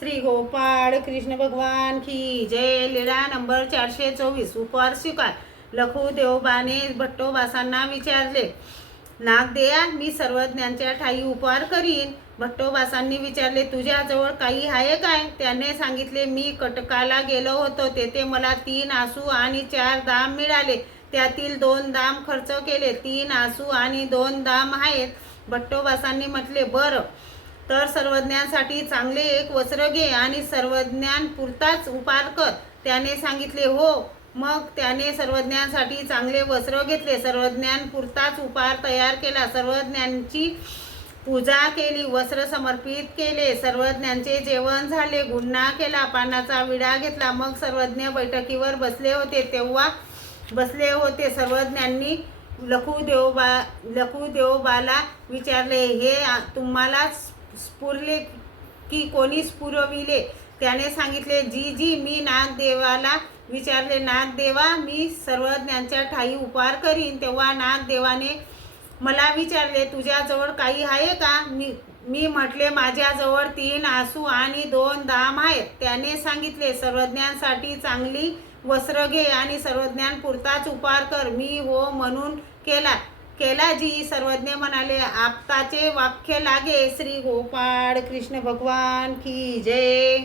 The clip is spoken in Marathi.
श्री गोपाळ कृष्ण भगवान की जय। लीला नंबर 424। उपवार स्वीकार। लखुदेवबाने भट्टोबासांना विचारले, नागदेया, मी सर्वज्ञांच्या ठाई उपवार करीन। भट्टोबासांनी विचारले, तुझ्याजवळ काही आहे काय? त्याने सांगितले, मी कटकाला गेलो होतो, तेथे मला 3 आसू आणि 4 दाम मिळाले, त्यातील 2 दाम खर्च केले, 3 आसू आणि 2 दाम आहेत। भट्टोबासांनी म्हटले, बरं, तर सर्वज्ञांसाठी चांगले एक वस्त्र घे आणि सर्वज्ञांपुरताच उपवार कर। त्याने सांगितले, हो। मग त्याने सर्वज्ञांसाठी चांगले वस्त्र घेतले, सर्वज्ञांपुरताच उपवार तयार केला, सर्वज्ञांची पूजा केली, वस्त्र समर्पित केले, सर्वज्ञांचे जेवण झाले, गुन्हा केला, पानाचा विडा घेतला। मग सर्वज्ञ बैठकीवर बसले होते। सर्वज्ञांनी लखुदेवबाला विचारले, हे तुम्हाला स्फुरले की कोणी स्फुरविले? त्याने सांगितले, जी मी नागदेवाला विचारले। नागदेवा, मी सर्वज्ञांच्या ठाई उपवार करीन। तेव्हा नागदेवाने मला विचारले, तुझ्याजवळ काही आहे का? मी म्हटले, माझ्याजवळ 3 आसू आणि 2 दाम आहेत। त्याने सांगितले, सर्वज्ञांसाठी चांगली वस्त्र घे आणि सर्वज्ञांपुरताच उपवार कर। मी हो म्हणून केला जी। सर्वज्ञ म्हणाले, आपताचे वाक्य लागे। श्री गोपाळ कृष्ण भगवान की जय।